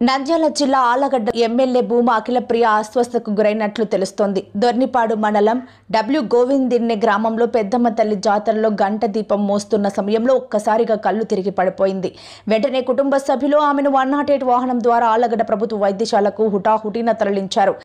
నంద్యాల జిల్లా ఆలగడ్డ ఎమ్మెల్యే భూమా అఖిలప్రియ అస్వస్థతకు గురైనట్లు తెలుస్తోంది. దొర్నిపాడు మండలం గోవిందిన్నె గ్రామంలో పెద్దమ్మ తల్లి జాతరలో గంట దీపం మోస్తున్న సమయంలో ఒక్కసారిగా కళ్ళు తిరిగి పడిపోయింది. వెంటనే కుటుంబ సభ్యులు ఆమెను 108 వాహనం ద్వారా ఆలగడ్డ ప్రభుత్వ వైద్యశాలకు హుటాహుటిన తరలించారు.